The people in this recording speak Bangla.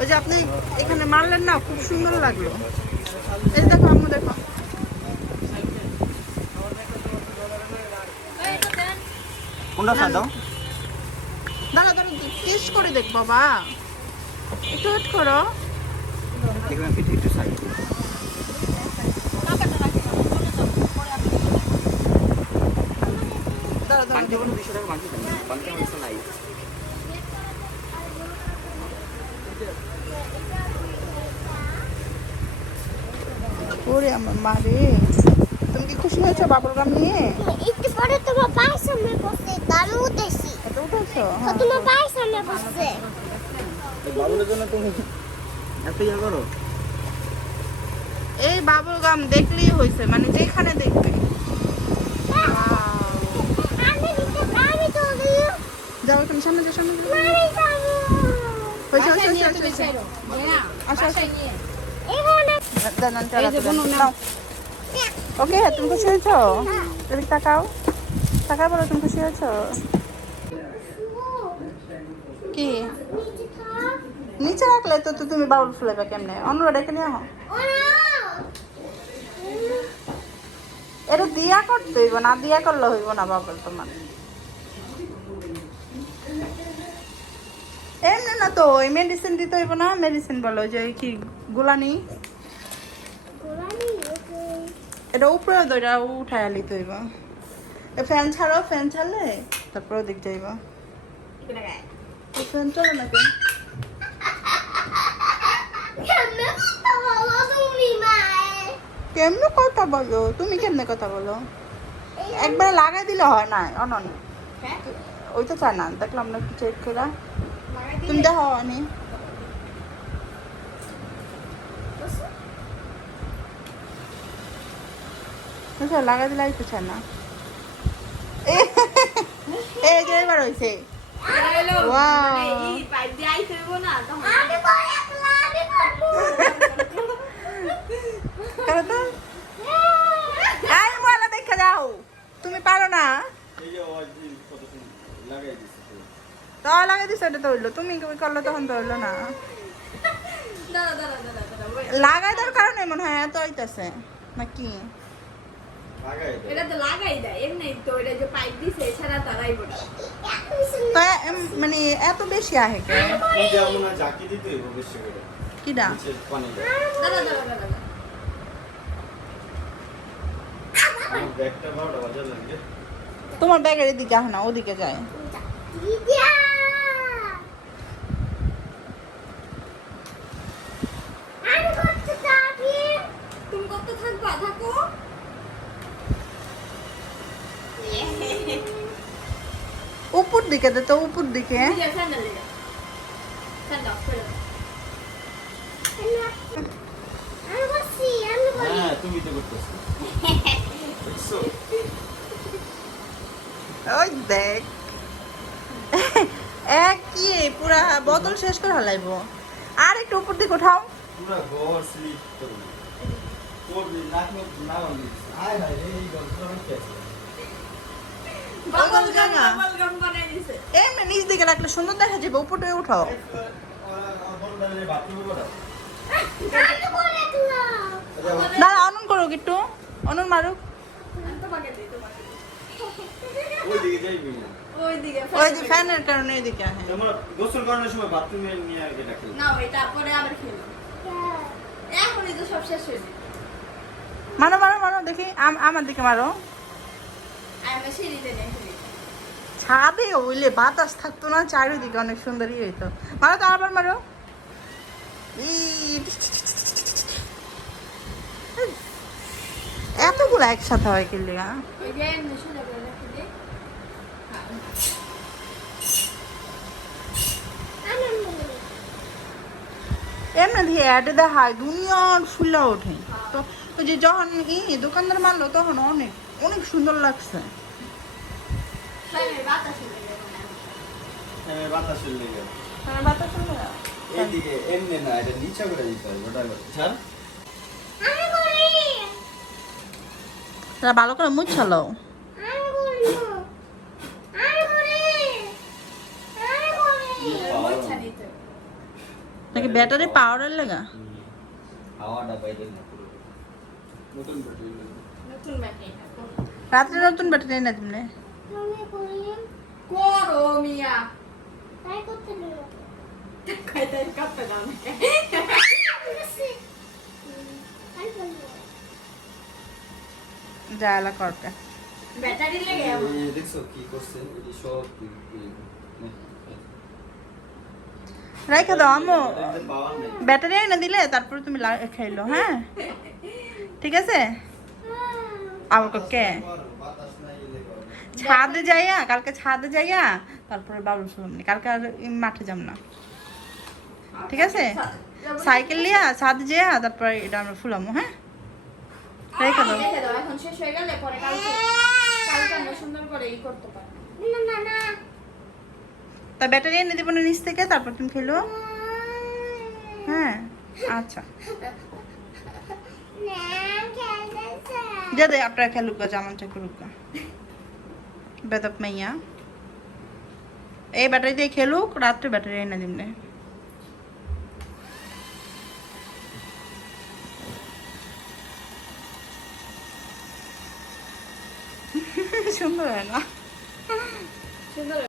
ওই যে আপনি এখানে মারলেন না, খুব সুন্দর লাগলো। এই দেখো আম্মু, দেখো কোনটা স্যার দাও? দাঁড়া দাঁড়া, টেস্ট করে দেখ বাবা, একটু ওয়েট করো। এখানে ফিট একটু সাইড। দাঁড়া দাঁড়া, বাংলা কোনো 200 টাকা বাংলা দেন। বাংলা কিছু নাই। ওরে আমার মা রে, তুমি কি খুশি হয়েছো বাবুল গাম নিয়ে? একটু পরে তোমার পায়ের সামনে বসে দাঁড়ু উঠেছি। এটা উঠেছো? তো তোমার পায়ের সামনে বসছে। এই বাবুলের জন্য তুমি এত ইয়া করো? এই বাবুল গাম দেখলেই হয়েছে, মানে যেখানে দেখবে। আমি তো দিই। যাও তুমি সামনে যাও, সামনে যাও। মারি যাবো। হয়েছে হয়েছে হয়েছে হয়েছে। আসো আসো। এখানে দাঁড়ান নাও। ওকে, তুমি খুশি হয়েছো? এদিক তাকাও, তাকাও, বলো তুমি খুশি হয়েছো? কি নিচে রাখলে তো তুমি বাবুল ফুলাবে কেমনে? অন্যরা ডেকে নিয়ে আহ। এটা দিয়া করতে হইব, না দিয়া করলে হইব না বাবুল তোমার। এমনি না তো, ওই মেডিসিন দিতে হইব না। মেডিসিন বলো যে কি গুলানি, এটা উপরে দইটা উঠায় আলিতে হইব। ফ্যান ছাড়ো, ফ্যান ছাড়লে তারপর ওদিক যাইব। ফ্যান চলো না কেন? কেমনে কথা বলো তুমি? কেমনে কথা বলো? একবার লাগাই দিলে হয় না অনন। ওই তো চায় না, দেখলাম না একটু চেক করে। তুমি দেখো অনি, লাগাই দিলে তো চায় না। এই যে এবার হয়েছে। দেখা যাও, তুমি পারো না তো লাগাই দিছো, এটা তো হইলো। তুমি করলে তখন তো হইলো না। লাগাই দেওয়ার কারণে মনে হয় এত হইতাছে নাকি? এটা তো লাগাই দেয় এমনি তো, এটা যে পাইপ দিছে এছাড়া তারাই বলে তো মানে এত বেশি আহে কে? কিডা দাদা দাদা দাদা তোমার ব্যাগের এদিকে আহে না, ওদিকে যায়। তুমি কত থাকবা থাকো। উপর দিকে দে তো, উপর দিকে। হ্যাঁ তুমি তো করতেছো। ওই দেখ, এক কি পুরা বোতল শেষ করে হালাইব। আর একটু উপর দিকে উঠাও। পুরো ঘর স্লিপ করবে। করবি নাক না বলি। আয় ভাই এই গল্পটা কি আছে? বাবল জায়গা বাবলগাম বানাই দিছে। এমনি নিচ দিকে রাখলে সুন্দর দেখা যাবে। উপরে উঠাও। বললে বাথরুমে করা। দাঁড়া, অনন করুক একটু, অনন মারুক। তোমাকে দিই তোমাকে ওই দিকে যাইবি না। ওইদিকে ওই যে ফ্যানের কারণে এদিকে আহে। তোমরা গোসল করার সময় বাথরুমে নিয়ে আগে রাখি। না ওই তারপরে আবার খেলো। এখনই তো সব শেষ হয়ে যায়। মারো মারো মারো, দেখি আমার দিকে মারো। আমি সিঁড়িতে নেই সিঁড়িতে। ছাদে হইলে বাতাস থাকতো না, চারিদিকে অনেক সুন্দরই হইতো। মারো তো, আবার মারো। এতগুলো একসাথে হয় কি লিগা? ওই যে এমনি সোজা করে রেখে দিই। এমনি দিয়ে অ্যাডে দেখায় দুনিয়ার ফুলা ওঠে। তো ওই যে যখন দোকানদার মারলো তখন অনেক অনেক সুন্দর লাগছে। ফ্যানের বাতাস হয়ে গেল না। হ্যাঁ বাতাসের লেগে। হ্যাঁ, বাতাস হলো না। এইদিকে এমনি না, এটা নিচে করে দিতে হবে। ওটা ছাড়। তারা ভালো করে মুছালো। নাকি ব্যাটারি পাওয়ারের লাগা? হাওয়াটা বাইরে না পুরো নতুন ব্যাটারি নতুন ব্যাটারি রাত্রে নতুন ব্যাটারি না তুমি? আমি করিম করো মিয়া তাই করতে নিল খাইতে কাটতে দাও না যালা করতে ব্যাটারি লেগে এমন। এই দেখছো কি করছে এটি সব রাইখা দাও আম্মু। ব্যাটারিতে পাওয়ার নেই ব্যাটারি এনে দিলে তারপরে তুমি খাইলো, হ্যাঁ ঠিক আছে। আবার কে বাতাস নাই এলে করে ছাদে যাইয়া, কালকে ছাদে যাইয়া তারপরে বাবুল শুনুন, কালকে আর মাঠে যাম না, ঠিক আছে। সাইকেল লিয়া ছাদে যাইয়া তারপরে এটা আমরা ফুলামো, হ্যাঁ রেখে দাও। রেখে দাও, এখন শেষ হয়ে গেলে পরে কালকে আমরা সুন্দর করে ই করতে পারবো। না না তা ব্যাটারি এনে দিব না নিচ থেকে, তারপর তুমি খেলো, হ্যাঁ আচ্ছা যা দে আপনারা খেলুক, যেমনটা করুক বেদপ মাইয়া, এই ব্যাটারি দিয়ে খেলুক, রাত্রে ব্যাটারি এনে দিন। সুন্দর হয় না? সুন্দর